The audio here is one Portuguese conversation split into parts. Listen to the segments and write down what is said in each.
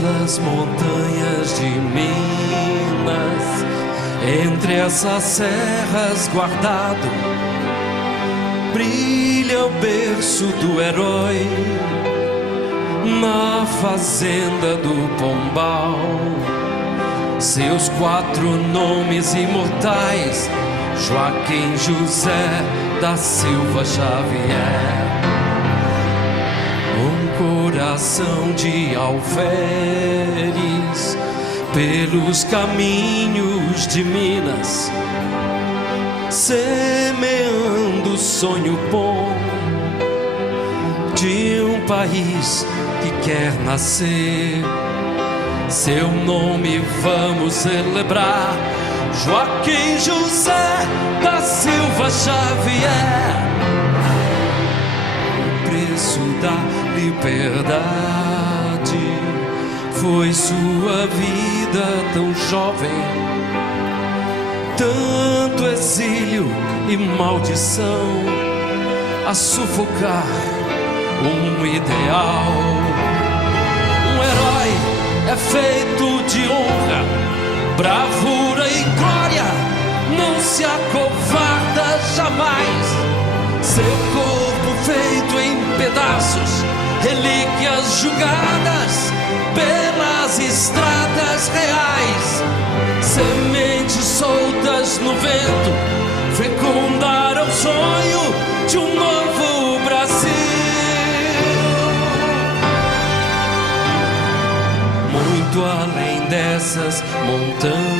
pelas montanhas de Minas, entre essas serras guardado, brilha o berço do herói, na fazenda do Pombal. Seus 4 nomes imortais: Joaquim José da Silva Xavier. Um coração de alferes pelos caminhos de Minas, semeando o sonho bom de um país que quer nascer. Seu nome vamos celebrar: Joaquim José da Silva Xavier. O preço da liberdade foi sua vida tão jovem, tanto exílio e maldição a sufocar um ideal. Um herói é feito de honra, bravura e glória, não se acovarda jamais. Seu corpo feito em pedaços, relíquias julgadas pelas estradas reais, sementes soltas no vento fecundaram o sonho de um novo Brasil. Muito além dessas montanhas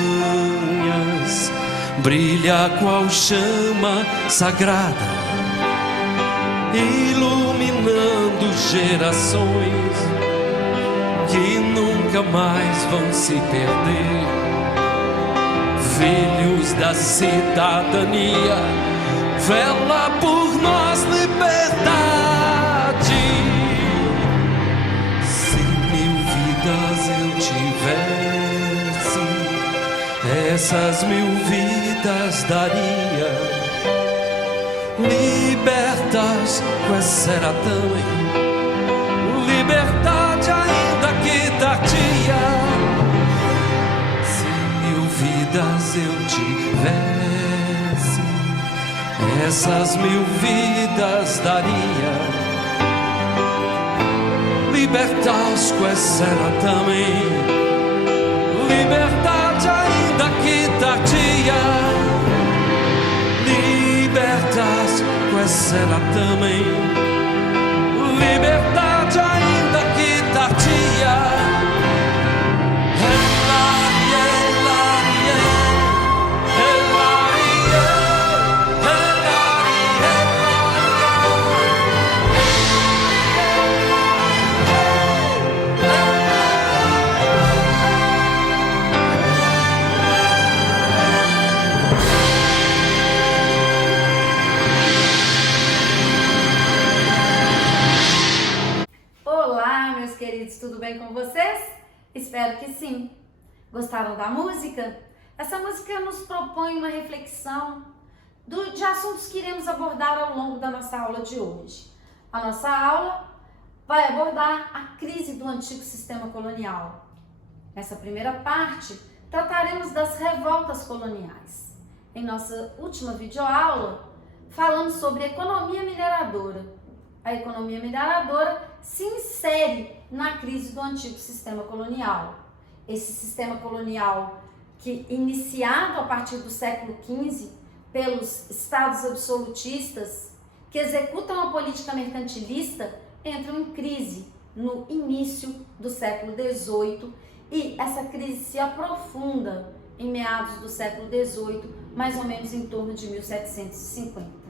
brilha qual chama sagrada, iluminando gerações que nunca mais vão se perder. Filhos da cidadania, vela por nós liberdade. Se 1000 vidas eu tivesse, essas 1000 vidas daria, libertas com essa era também, liberdade ainda que tardia. Se 1000 vidas eu tivesse, essas 1000 vidas daria, libertas com essa era também, liberdade ainda que tardia. Libertas com essa era também, liberdade ainda que tardia. Tudo bem com vocês? Espero que sim. Gostaram da música? Essa música nos propõe uma reflexão de assuntos que iremos abordar ao longo da nossa aula de hoje. A nossa aula vai abordar a crise do antigo sistema colonial. Nessa primeira parte, trataremos das revoltas coloniais. Em nossa última videoaula, falamos sobre economia mineradora. A economia mineradora se insere na crise do antigo sistema colonial. Esse sistema colonial que, iniciado a partir do século XV pelos estados absolutistas que executam a política mercantilista, entram em crise no início do século XVIII e essa crise se aprofunda em meados do século XVIII, mais ou menos em torno de 1750.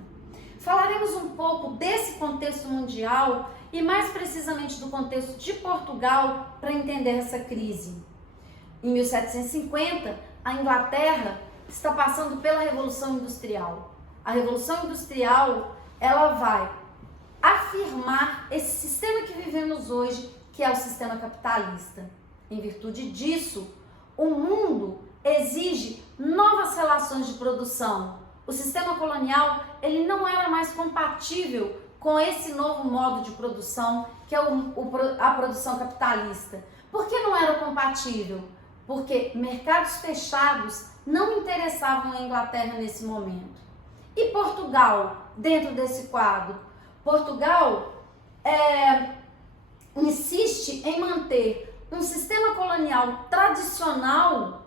Falaremos um pouco desse contexto mundial e mais precisamente do contexto de Portugal para entender essa crise. Em 1750, a Inglaterra está passando pela Revolução Industrial. A Revolução Industrial, ela vai afirmar esse sistema que vivemos hoje, que é o sistema capitalista. Em virtude disso, o mundo exige novas relações de produção. O sistema colonial, ele não era mais compatível com esse novo modo de produção, que é a produção capitalista. Por que não era compatível? Porque mercados fechados não interessavam a Inglaterra nesse momento. E Portugal, dentro desse quadro? Portugal insiste em manter um sistema colonial tradicional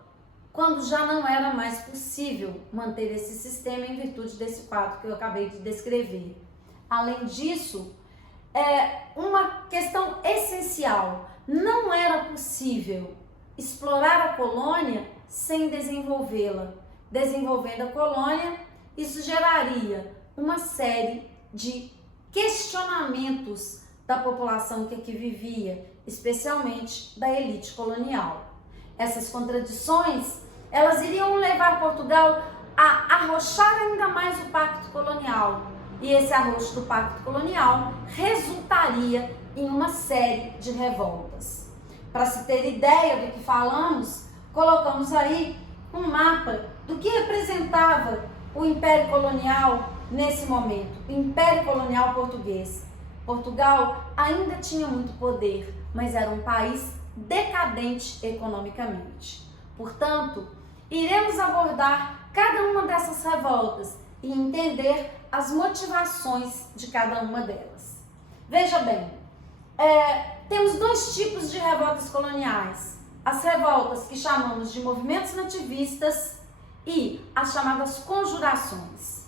quando já não era mais possível manter esse sistema em virtude desse quadro que eu acabei de descrever. Além disso, uma questão essencial, não era possível explorar a colônia sem desenvolvê-la. Desenvolvendo a colônia, isso geraria uma série de questionamentos da população que aqui vivia, especialmente da elite colonial. Essas contradições, elas iriam levar Portugal a arrochar ainda mais o pacto colonial. E esse arrocho do pacto colonial resultaria em uma série de revoltas. Para se ter ideia do que falamos, colocamos aí um mapa do que representava o Império Colonial nesse momento, o Império Colonial Português. Portugal ainda tinha muito poder, mas era um país decadente economicamente. Portanto, iremos abordar cada uma dessas revoltas e entender as motivações de cada uma delas. Veja bem, temos dois tipos de revoltas coloniais. As revoltas que chamamos de movimentos nativistas e as chamadas conjurações.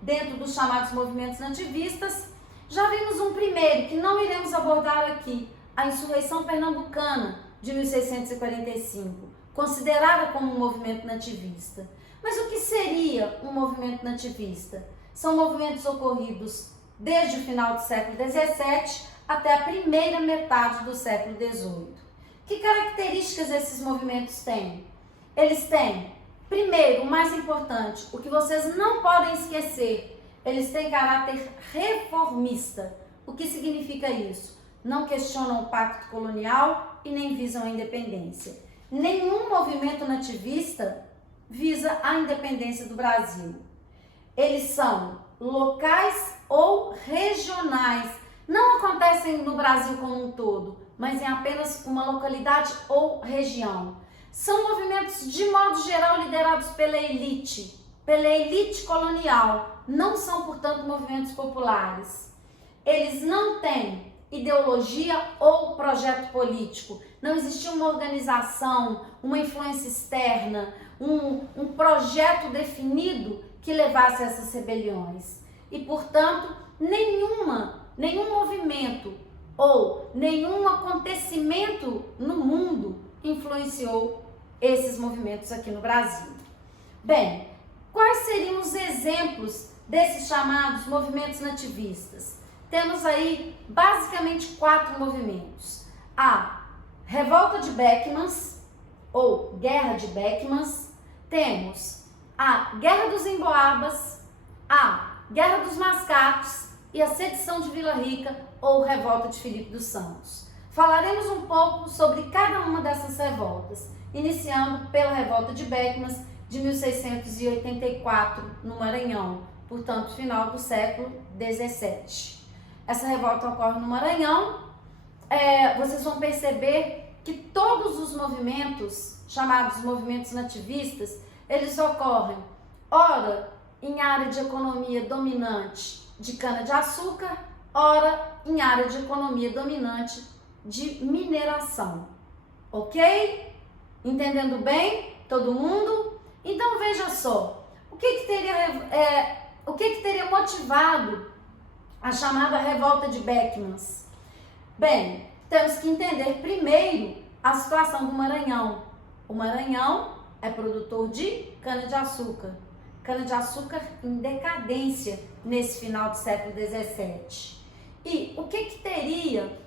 Dentro dos chamados movimentos nativistas, já vimos um primeiro que não iremos abordar aqui, a insurreição pernambucana de 1645, considerada como um movimento nativista. Mas o que seria um movimento nativista? São movimentos ocorridos desde o final do século XVII até a primeira metade do século XVIII. Que características esses movimentos têm? Eles têm, primeiro, o mais importante, o que vocês não podem esquecer, eles têm caráter reformista. O que significa isso? Não questionam o pacto colonial e nem visam a independência. Nenhum movimento nativista visa a independência do Brasil. Eles são locais ou regionais. Não acontecem no Brasil como um todo, mas em apenas uma localidade ou região. São movimentos, de modo geral, liderados pela elite colonial. Não são, portanto, movimentos populares. Eles não têm ideologia ou projeto político. Não existia uma organização, uma influência externa, um projeto definido que levasse a essas rebeliões. E, portanto, nenhum movimento ou nenhum acontecimento no mundo influenciou esses movimentos aqui no Brasil. Bem, quais seriam os exemplos desses chamados movimentos nativistas? Temos aí basicamente 4 movimentos. A Revolta de Beckmans, ou Guerra de Beckmans. Temos a Guerra dos Emboabas, a Guerra dos Mascates e a Sedição de Vila Rica, ou Revolta de Filipe dos Santos. Falaremos um pouco sobre cada uma dessas revoltas, iniciando pela Revolta de Beckmans de 1684 no Maranhão, portanto, final do século XVII. Essa revolta ocorre no Maranhão. Vocês vão perceber que todos os movimentos, chamados movimentos nativistas, eles ocorrem, ora, em área de economia dominante de cana-de-açúcar, ora, em área de economia dominante de mineração. Ok? Entendendo bem? Todo mundo? Então, veja só, o que teria motivado a chamada Revolta de Beckmans? Bem, temos que entender primeiro a situação do Maranhão. O Maranhão é produtor de cana-de-açúcar. Cana-de-açúcar em decadência nesse final do século XVII. E o que teria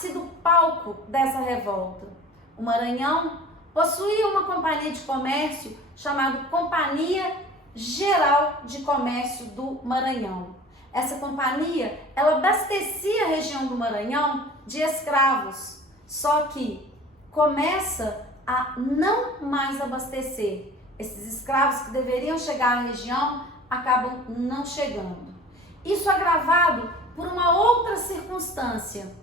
sido palco dessa revolta? O Maranhão possuía uma companhia de comércio chamada Companhia Geral de Comércio do Maranhão. Essa companhia, ela abastecia a região do Maranhão de escravos, só que começa a não mais abastecer. Esses escravos que deveriam chegar à região acabam não chegando. Isso agravado por uma outra circunstância.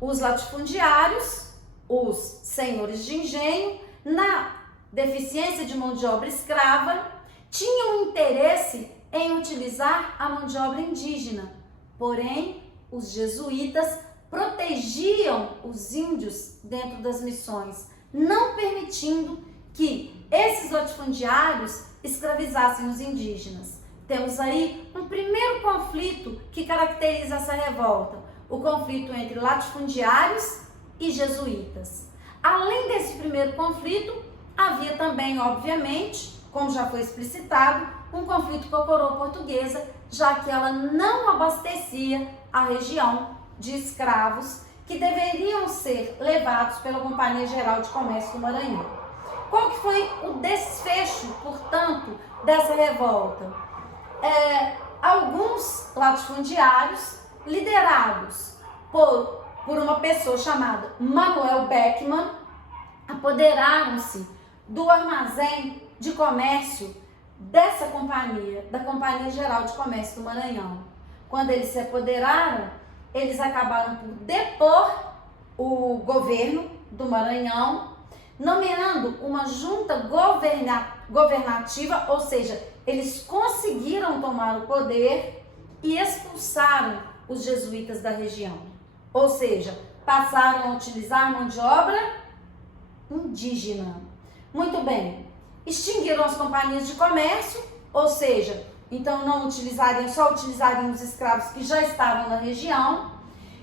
os latifundiários, os senhores de engenho, na deficiência de mão de obra escrava, tinham interesse em utilizar a mão de obra indígena. Porém, os jesuítas protegiam os índios dentro das missões, não permitindo que esses latifundiários escravizassem os indígenas. Temos aí um primeiro conflito que caracteriza essa revolta, o conflito entre latifundiários e jesuítas. Além desse primeiro conflito, havia também, obviamente, como já foi explicitado, um conflito com a coroa portuguesa, já que ela não abastecia a região de escravos que deveriam ser levados pela Companhia Geral de Comércio do Maranhão. Qual que foi o desfecho, portanto, dessa revolta? Alguns latifundiários, liderados por uma pessoa chamada Manuel Beckman, apoderaram-se do armazém de comércio dessa companhia, da Companhia Geral de Comércio do Maranhão. Quando eles se apoderaram, eles acabaram por depor o governo do Maranhão, nomeando uma junta governativa, ou seja, eles conseguiram tomar o poder e expulsaram os jesuítas da região. Ou seja, passaram a utilizar mão de obra indígena. Muito bem, extinguiram as companhias de comércio, ou seja, então só utilizariam os escravos que já estavam na região,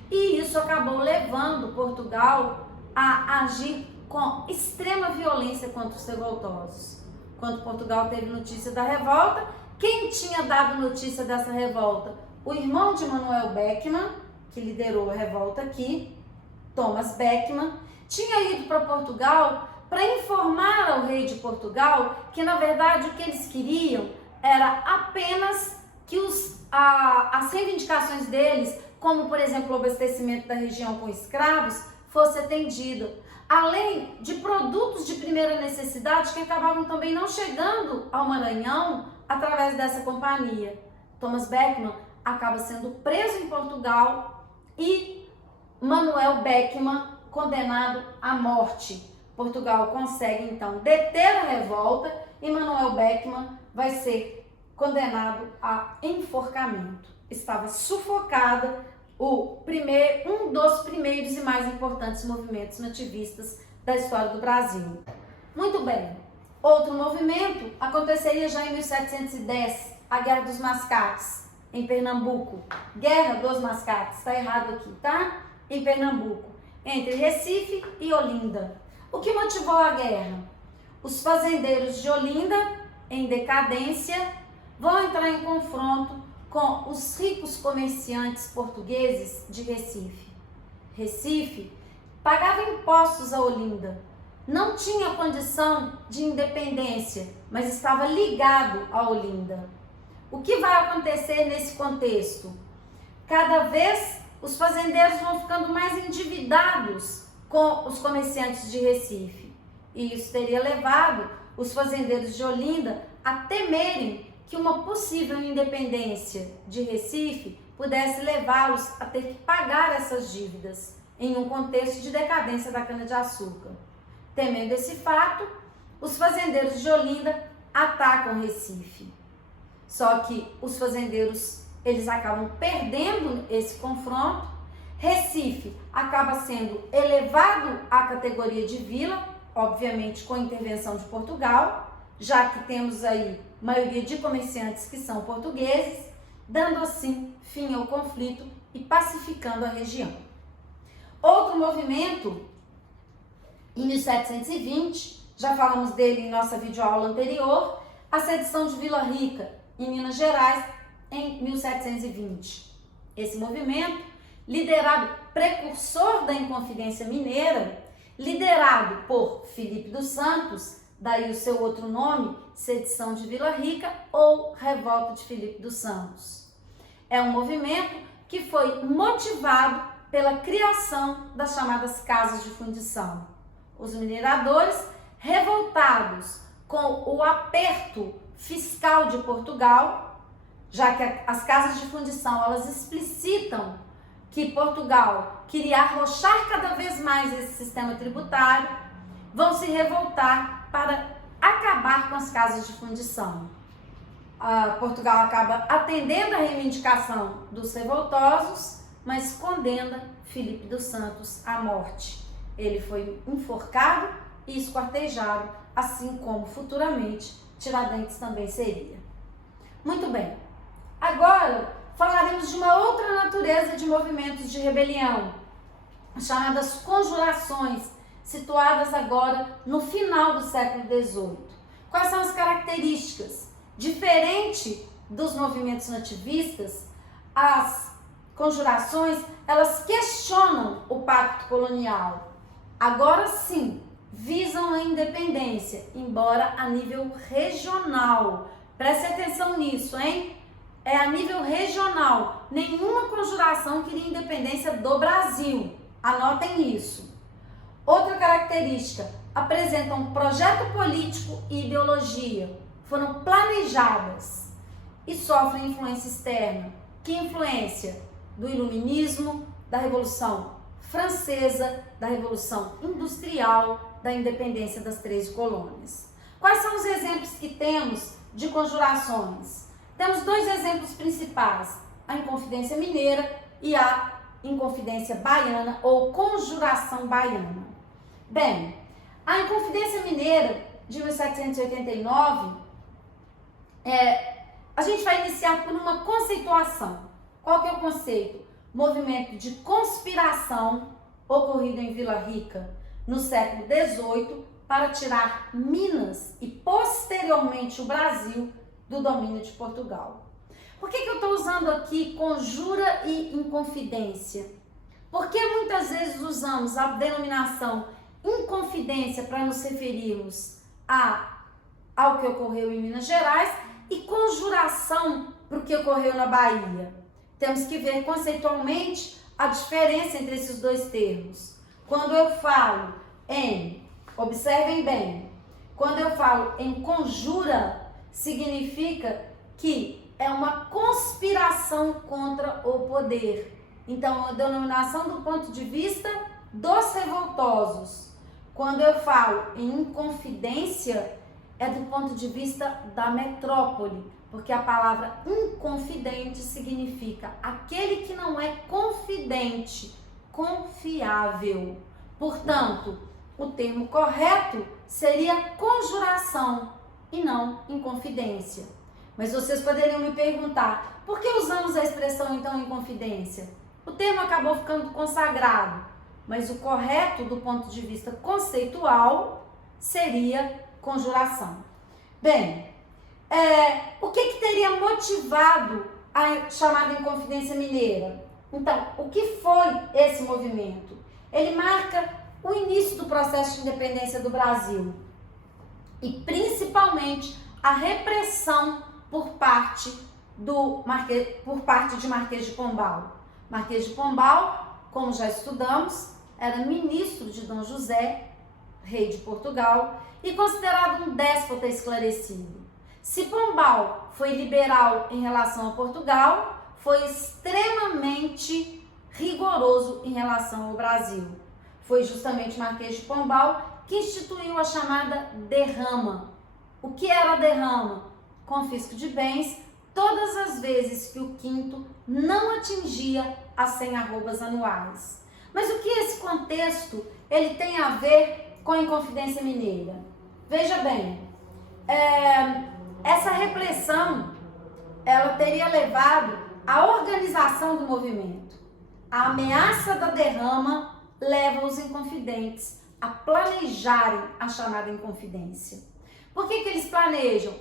e isso acabou levando Portugal a agir com extrema violência contra os revoltosos. Quando Portugal teve notícia da revolta, quem tinha dado notícia dessa revolta? O irmão de Manuel Beckman, que liderou a revolta aqui, Thomas Beckman, tinha ido para Portugal para informar ao rei de Portugal que, na verdade, o que eles queriam era apenas que as reivindicações deles, como, por exemplo, o abastecimento da região com escravos, fosse atendido. Além de produtos de primeira necessidade que acabavam também não chegando ao Maranhão através dessa companhia. Thomas Beckman acaba sendo preso em Portugal e Manuel Beckman condenado à morte. Portugal consegue então deter a revolta e Manuel Beckman vai ser condenado a enforcamento. Estava sufocada um dos primeiros e mais importantes movimentos nativistas da história do Brasil. Muito bem, outro movimento aconteceria já em 1710, a Guerra dos Mascates, em Pernambuco. Guerra dos Mascates, está errado aqui, tá? Em Pernambuco, entre Recife e Olinda. O que motivou a guerra? Os fazendeiros de Olinda, em decadência, vão entrar em confronto com os ricos comerciantes portugueses de Recife. Recife pagava impostos a Olinda, não tinha condição de independência, mas estava ligado a Olinda. O que vai acontecer nesse contexto? Cada vez os fazendeiros vão ficando mais endividados com os comerciantes de Recife. E isso teria levado os fazendeiros de Olinda a temerem que uma possível independência de Recife pudesse levá-los a ter que pagar essas dívidas em um contexto de decadência da cana-de-açúcar. Temendo esse fato, os fazendeiros de Olinda atacam Recife. Só que os fazendeiros, eles acabam perdendo esse confronto. Recife acaba sendo elevado à categoria de vila, obviamente com a intervenção de Portugal, já que temos aí maioria de comerciantes que são portugueses, dando assim fim ao conflito e pacificando a região. Outro movimento, em 1720, já falamos dele em nossa videoaula anterior, a sedição de Vila Rica, em Minas Gerais, em 1720. Esse movimento, precursor da Inconfidência Mineira, liderado por Filipe dos Santos, daí o seu outro nome, Sedição de Vila Rica ou Revolta de Filipe dos Santos. É um movimento que foi motivado pela criação das chamadas casas de fundição. Os mineradores, revoltados com o aperto fiscal de Portugal, já que as casas de fundição elas explicitam que Portugal queria arrochar cada vez mais esse sistema tributário, vão se revoltar para acabar com as casas de fundição. Portugal acaba atendendo a reivindicação dos revoltosos, mas condena Filipe dos Santos à morte. Ele foi enforcado e esquartejado, assim como futuramente Tiradentes também seria. Muito bem, agora falaremos de uma outra natureza de movimentos de rebelião, chamadas conjurações, situadas agora no final do século XVIII. Quais são as características? Diferente dos movimentos nativistas, as conjurações, elas questionam o pacto colonial. Agora sim, visam a independência, embora a nível regional. Preste atenção nisso, hein? É a nível regional. Nenhuma conjuração queria independência do Brasil. Anotem isso. Outra característica, apresentam projeto político e ideologia. Foram planejadas e sofrem influência externa. Que influência? Do Iluminismo, da Revolução Francesa, da Revolução Industrial, da independência das 13 colônias. Quais são os exemplos que temos de conjurações? Temos dois exemplos principais, a Inconfidência Mineira e a Inconfidência Baiana ou Conjuração Baiana. Bem, a Inconfidência Mineira de 1789, a gente vai iniciar por uma conceituação. Qual que é o conceito? Movimento de conspiração ocorrido em Vila Rica no século XVIII para tirar Minas e posteriormente o Brasil do domínio de Portugal. Por que eu estou usando aqui conjura e inconfidência? Porque muitas vezes usamos a denominação inconfidência para nos referirmos ao que ocorreu em Minas Gerais e conjuração para o que ocorreu na Bahia. Temos que ver conceitualmente a diferença entre esses dois termos. Quando eu falo observem bem, quando eu falo em conjura, significa que é uma conspiração contra o poder. Então, a denominação do ponto de vista dos revoltosos. Quando eu falo em inconfidência, é do ponto de vista da metrópole, porque a palavra inconfidente significa aquele que não é confidente, confiável. Portanto, o termo correto seria conjuração e não inconfidência. Mas vocês poderiam me perguntar, por que usamos a expressão então inconfidência? O termo acabou ficando consagrado, mas o correto do ponto de vista conceitual seria conjuração. Bem, o que teria motivado a chamada Inconfidência Mineira? Então, o que foi esse movimento? Ele marca o início do processo de independência do Brasil e principalmente a repressão por parte de Marquês de Pombal. Marquês de Pombal, como já estudamos, era ministro de Dom José, rei de Portugal, e considerado um déspota esclarecido. Se Pombal foi liberal em relação a Portugal, foi extremamente rigoroso em relação ao Brasil. Foi justamente Marquês de Pombal que instituiu a chamada derrama. O que era a derrama? Confisco de bens todas as vezes que o quinto não atingia as 100 arrobas anuais. Mas o que esse contexto ele tem a ver com a Inconfidência Mineira? Veja bem, essa repressão ela teria levado à organização do movimento. A ameaça da derrama leva os inconfidentes a planejarem a chamada Inconfidência. Por que eles planejam?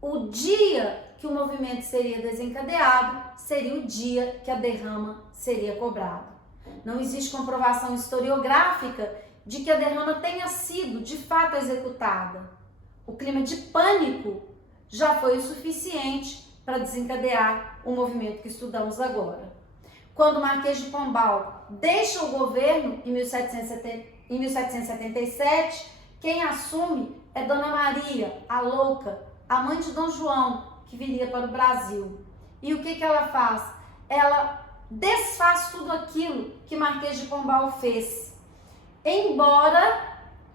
O dia que o movimento seria desencadeado seria o dia que a derrama seria cobrada. Não existe comprovação historiográfica de que a derrama tenha sido de fato executada. O clima de pânico já foi o suficiente para desencadear o movimento que estudamos agora. Quando o Marquês de Pombal deixa o governo em 1777, quem assume é Dona Maria, a louca, a mãe de Dom João, que viria para o Brasil. E o que ela faz? Ela desfaz tudo aquilo que Marquês de Pombal fez, embora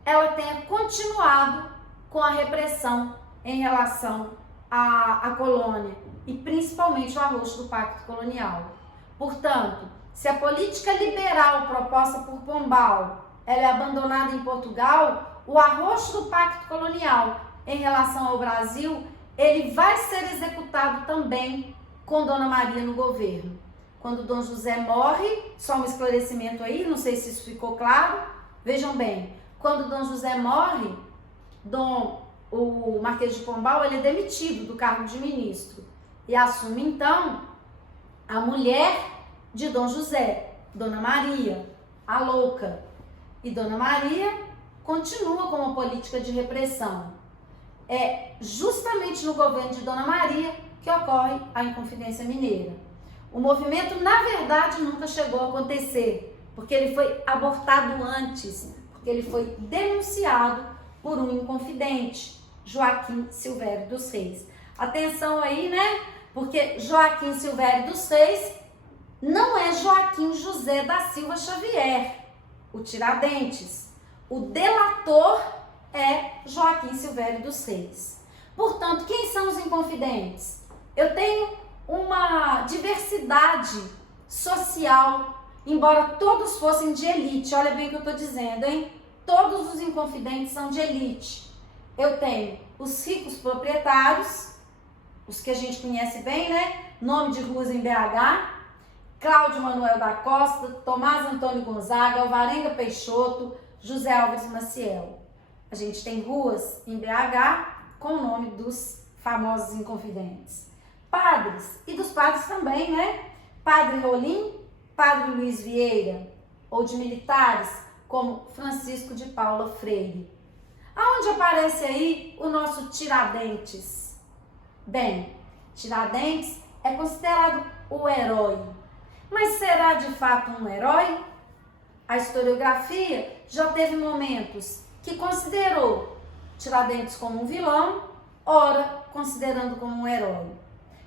ela tenha continuado com a repressão em relação à colônia e principalmente o arrocho do Pacto Colonial. Portanto, se a política liberal proposta por Pombal ela é abandonada em Portugal, o arrocho do Pacto Colonial em relação ao Brasil, ele vai ser executado também com Dona Maria no governo. Quando Dom José morre, só um esclarecimento aí, não sei se isso ficou claro, vejam bem, quando Dom José morre, o Marquês de Pombal ele é demitido do cargo de ministro e assume então a mulher de Dom José, Dona Maria, a louca. E Dona Maria continua com uma política de repressão. É justamente no governo de Dona Maria que ocorre a Inconfidência Mineira. O movimento, na verdade, nunca chegou a acontecer, porque ele foi abortado antes, porque ele foi denunciado por um inconfidente, Joaquim Silvério dos Reis. Atenção aí, né? Porque Joaquim Silvério dos Reis não é Joaquim José da Silva Xavier, o Tiradentes. O delator é Joaquim Silvério dos Reis. Portanto, quem são os inconfidentes? Eu tenho uma diversidade social, embora todos fossem de elite. Olha bem o que eu estou dizendo, hein? Todos os inconfidentes são de elite. Eu tenho os ricos proprietários, os que a gente conhece bem, né? Nome de ruas em BH, Cláudio Manuel da Costa, Tomás Antônio Gonzaga, Alvarenga Peixoto, José Álvares Maciel. A gente tem ruas em BH com o nome dos famosos inconfidentes. Padres, e dos padres também, né? Padre Rolim, Padre Luiz Vieira, ou de militares como Francisco de Paula Freire. Aonde aparece aí o nosso Tiradentes? Bem, Tiradentes é considerado o herói. Mas será de fato um herói? A historiografia já teve momentos que considerou Tiradentes como um vilão, ora considerando como um herói.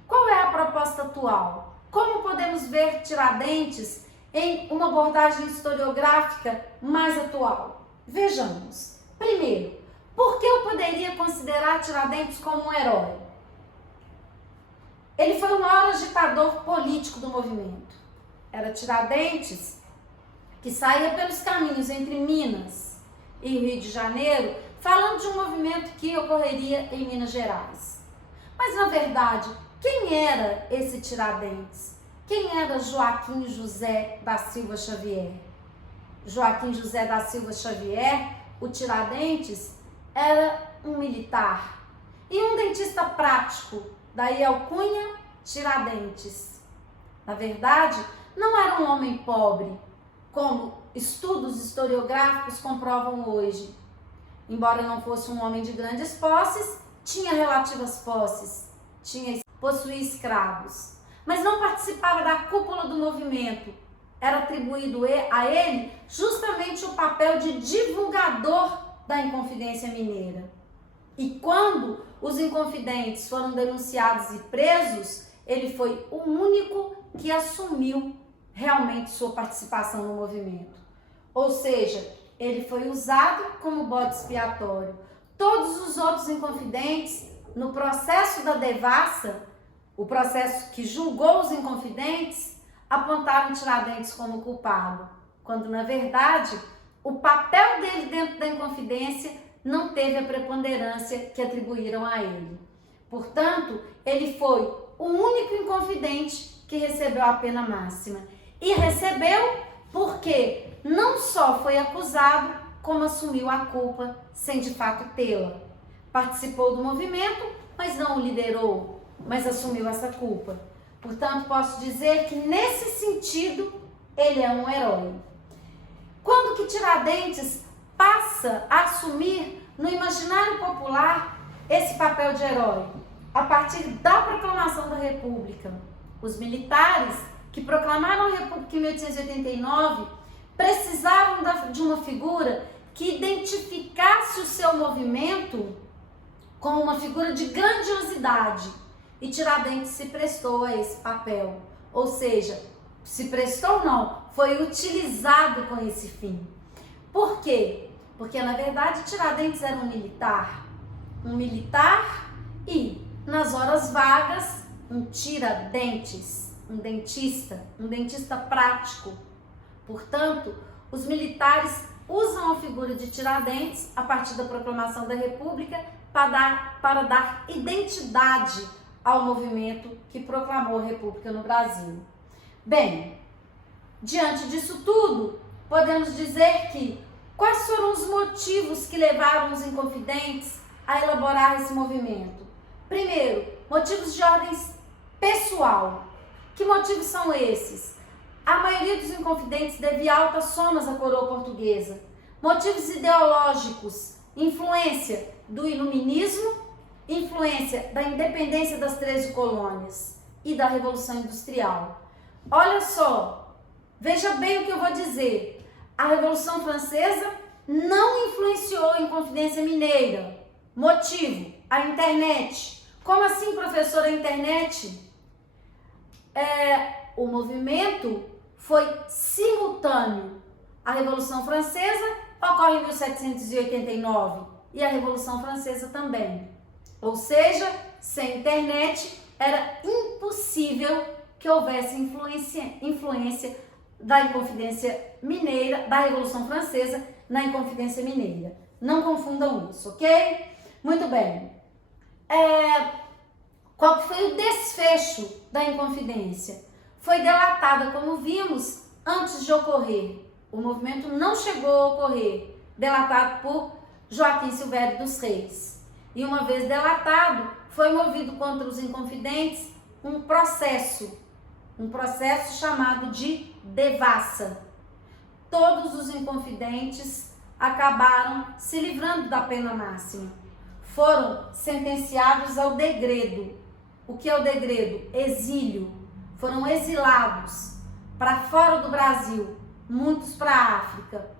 Qual é a proposta atual? Como podemos ver Tiradentes em uma abordagem historiográfica mais atual? Vejamos. Primeiro, por que eu poderia considerar Tiradentes como um herói? Ele foi o maior agitador político do movimento. Era Tiradentes que saía pelos caminhos entre Minas e Rio de Janeiro, falando de um movimento que ocorreria em Minas Gerais. Mas, na verdade, quem era esse Tiradentes? Quem era Joaquim José da Silva Xavier? Joaquim José da Silva Xavier, o Tiradentes, era um militar e um dentista prático, daí alcunha Tiradentes. Na verdade, não era um homem pobre, como estudos historiográficos comprovam hoje. Embora não fosse um homem de grandes posses, tinha relativas posses, possuía escravos, mas não participava da cúpula do movimento. Era atribuído a ele justamente o papel de divulgador da Inconfidência Mineira. E quando os inconfidentes foram denunciados e presos, ele foi o único que assumiu realmente sua participação no movimento. Ou seja, ele foi usado como bode expiatório. Todos os outros inconfidentes, no processo da devassa, o processo que julgou os inconfidentes, apontaram Tiradentes como culpado, quando na verdade o papel dele dentro da Inconfidência não teve a preponderância que atribuíram a ele. Portanto, ele foi o único inconfidente que recebeu a pena máxima. E recebeu porque não só foi acusado, como assumiu a culpa sem de fato tê-la. Participou do movimento, mas não o liderou, mas assumiu essa culpa. Portanto, posso dizer que nesse sentido, ele é um herói. Quando que Tiradentes passa a assumir no imaginário popular esse papel de herói? A partir da proclamação da República. Os militares que proclamaram a República em 1889 precisavam de uma figura que identificasse o seu movimento como uma figura de grandiosidade. E Tiradentes se prestou a esse papel. Ou seja, se prestou não, foi utilizado com esse fim. Por quê? Porque na verdade Tiradentes era um militar e nas horas vagas um tira-dentes, um dentista prático. Portanto, os militares usam a figura de Tiradentes a partir da proclamação da República para dar identidade ao movimento que proclamou a República no Brasil. Bem, diante disso tudo, podemos dizer que quais foram os motivos que levaram os Inconfidentes a elaborar esse movimento? Primeiro, motivos de ordem pessoal. Que motivos são esses? A maioria dos Inconfidentes devia altas somas à coroa portuguesa. Motivos ideológicos, influência do iluminismo, influência da independência das 13 colônias e da Revolução Industrial. Olha só, veja bem o que eu vou dizer. A Revolução Francesa não influenciou a Inconfidência Mineira. Motivo, a internet. Como assim, professora, a internet? O movimento foi simultâneo. A Revolução Francesa ocorre em 1789 e a Revolução Francesa também. Ou seja, sem internet era impossível que houvesse influência da Inconfidência Mineira, da Revolução Francesa na Inconfidência Mineira. Não confundam isso, ok? Muito bem. Qual que foi o desfecho da Inconfidência? Foi delatada, como vimos, antes de ocorrer. O movimento não chegou a ocorrer, delatado por Joaquim Silvério dos Reis. E uma vez delatado, foi movido contra os Inconfidentes um processo chamado de devassa. Todos os Inconfidentes acabaram se livrando da pena máxima. Foram sentenciados ao degredo. O que é o degredo? Exílio. Foram exilados para fora do Brasil, muitos para a África.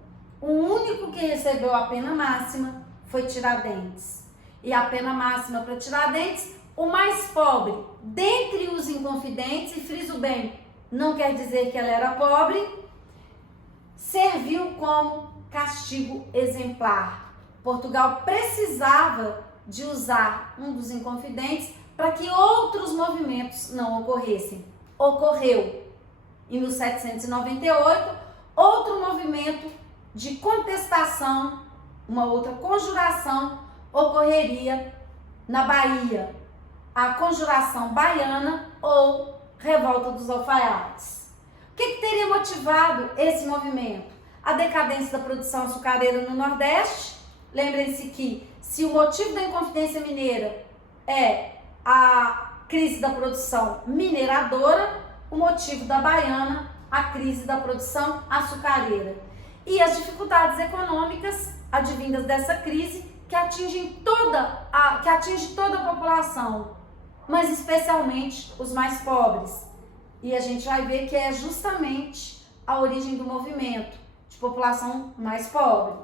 O único que recebeu a pena máxima foi Tiradentes. E a pena máxima para Tiradentes, o mais pobre dentre os Inconfidentes, e friso bem, não quer dizer que ela era pobre, serviu como castigo exemplar. Portugal precisava de usar um dos Inconfidentes para que outros movimentos não ocorressem. Ocorreu em 1798 outro movimento de contestação, uma outra conjuração ocorreria na Bahia, a Conjuração Baiana ou Revolta dos Alfaiates. O que teria motivado esse movimento? A decadência da produção açucareira no Nordeste. Lembrem-se que se o motivo da Inconfidência Mineira é a crise da produção mineradora, o motivo da Baiana, a crise da produção açucareira. E as dificuldades econômicas advindas dessa crise que atinge toda a população, mas especialmente os mais pobres. E a gente vai ver que é justamente a origem do movimento de população mais pobre.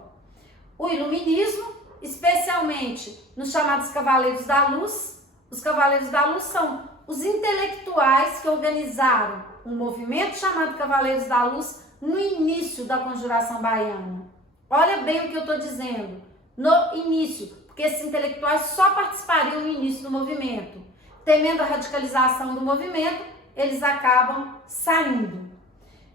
O iluminismo, especialmente nos chamados Cavaleiros da Luz. Os Cavaleiros da Luz são os intelectuais que organizaram um movimento chamado Cavaleiros da Luz no início da Conjuração Baiana. Olha bem o que eu estou dizendo, no início, porque esses intelectuais só participariam no início do movimento. Temendo a radicalização do movimento, eles acabam saindo.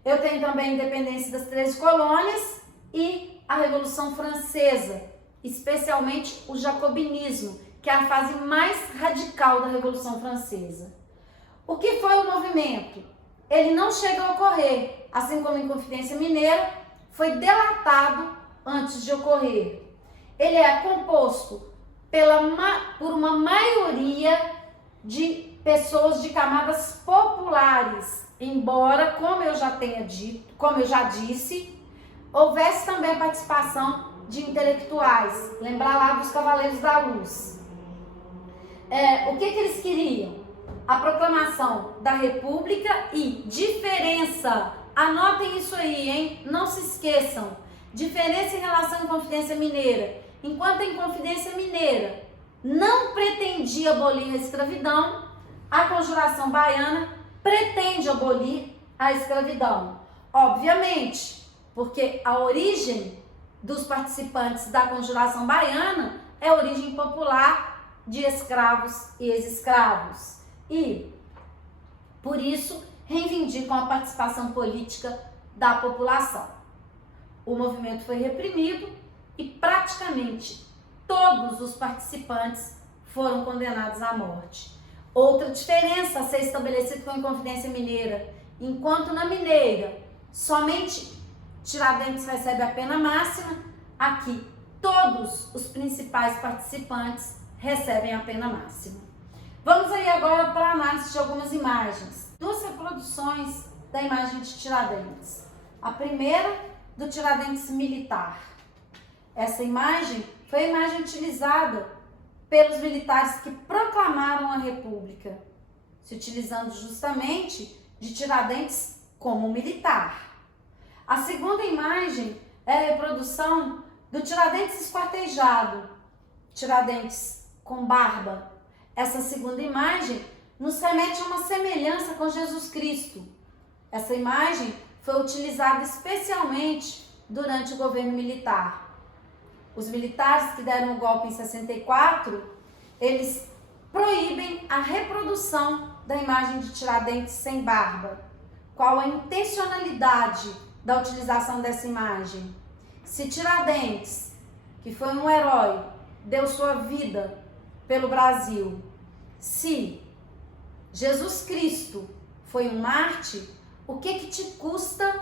Eu tenho também a independência das 13 colônias e a Revolução Francesa, especialmente o jacobinismo, que é a fase mais radical da Revolução Francesa. O que foi o movimento? Ele não chega a ocorrer, assim como a Inconfidência Mineira foi delatado antes de ocorrer. Ele é composto por uma maioria de pessoas de camadas populares, embora, como eu já disse, houvesse também a participação de intelectuais. Lembrar lá dos Cavaleiros da Luz. O que eles queriam? A proclamação da República e diferença. Anotem isso aí, hein? Não se esqueçam. Diferença em relação à Inconfidência Mineira. Enquanto a Inconfidência Mineira não pretendia abolir a escravidão, a Conjuração Baiana pretende abolir a escravidão? Obviamente, porque a origem dos participantes da Conjuração Baiana é a origem popular de escravos e ex-escravos. E, por isso, reivindicam a participação política da população. O movimento foi reprimido e praticamente todos os participantes foram condenados à morte. Outra diferença a ser estabelecida com a Inconfidência Mineira: enquanto na Mineira somente Tiradentes recebe a pena máxima, aqui todos os principais participantes recebem a pena máxima. Vamos aí agora para a análise de algumas imagens. Duas reproduções da imagem de Tiradentes. A primeira, do Tiradentes militar. Essa imagem foi a imagem utilizada pelos militares que proclamaram a República, se utilizando justamente de Tiradentes como militar. A segunda imagem é a reprodução do Tiradentes esquartejado, Tiradentes com barba. Essa segunda imagem nos remete a uma semelhança com Jesus Cristo. Essa imagem foi utilizada especialmente durante o governo militar. Os militares que deram o golpe em 64, eles proíbem a reprodução da imagem de Tiradentes sem barba. Qual a intencionalidade da utilização dessa imagem? Se Tiradentes, que foi um herói, deu sua vida pelo Brasil, se Jesus Cristo foi um mártir, o que te custa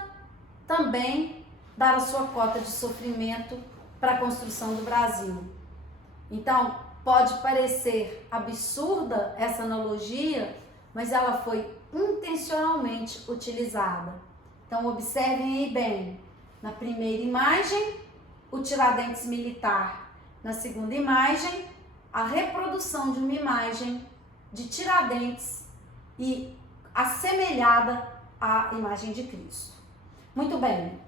também dar a sua cota de sofrimento para a construção do Brasil? Então, pode parecer absurda essa analogia, mas ela foi intencionalmente utilizada. Então, observem aí bem. Na primeira imagem, o Tiradentes militar. Na segunda imagem, a reprodução de uma imagem de Tiradentes e assemelhada à imagem de Cristo. Muito bem.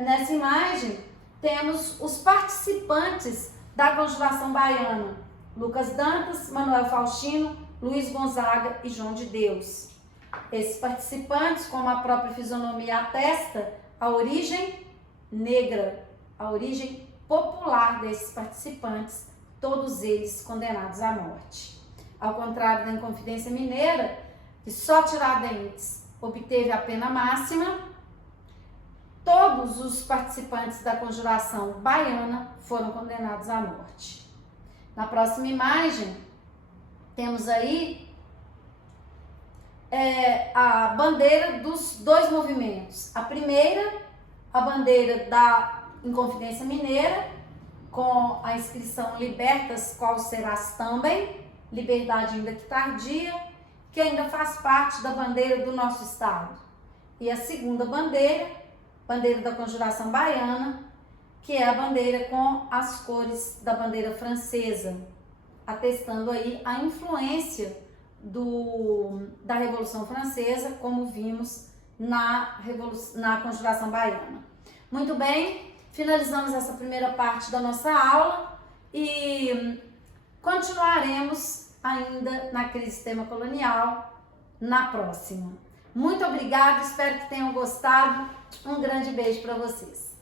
Nessa imagem, temos os participantes da Conjuração Baiana: Lucas Dantas, Manuel Faustino, Luiz Gonzaga e João de Deus. Esses participantes, como a própria fisionomia atesta, a origem negra, a origem popular desses participantes, todos eles condenados à morte. Ao contrário da Inconfidência Mineira, que só Tiradentes obteve a pena máxima, todos os participantes da Conjuração Baiana foram condenados à morte. Na próxima imagem, temos aí a bandeira dos dois movimentos. A primeira, a bandeira da Inconfidência Mineira, com a inscrição Libertas qual serás também, liberdade ainda que tardia, que ainda faz parte da bandeira do nosso estado. E a segunda bandeira, bandeira da Conjuração Baiana, que é a bandeira com as cores da bandeira francesa, atestando aí a influência da Revolução Francesa, como vimos na Conjuração Baiana. Muito bem, finalizamos essa primeira parte da nossa aula e continuaremos ainda na crise sistema colonial na próxima. Muito obrigada, espero que tenham gostado. Um grande beijo para vocês.